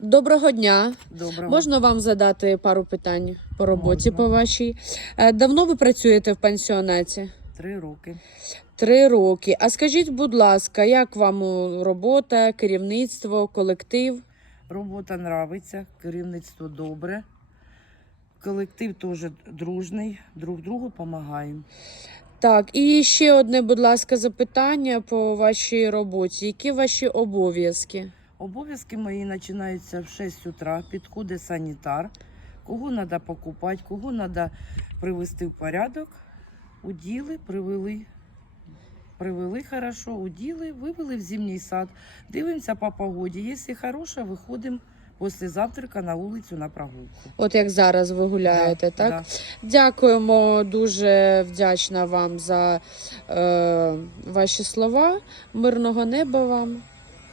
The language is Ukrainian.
Доброго дня. Доброго. Можна вам задати пару питань по роботі Можна. по вашій? Е, Давно ви працюєте в пансіонаті? Три роки. Три роки. А скажіть, будь ласка, як вам робота, керівництво, колектив? Робота нравиться, керівництво добре. Колектив теж дружний, друг другу допомагаємо. Так, і ще одне, будь ласка, запитання по вашій роботі. Які ваші обов'язки? Обов'язки мої починаються в 6 утра, підходить санітар. Кого треба покупати, кого треба привести в порядок. Уділи, привели. Привели хорошо, уділи, вивели в зимній сад. Дивимося по погоді. Якщо хороша, виходимо після завтрака на вулицю на прогулку. От як зараз ви гуляєте, Да, так? да. Дякуємо, дуже вдячна вам за е, ваші слова. Мирного неба вам.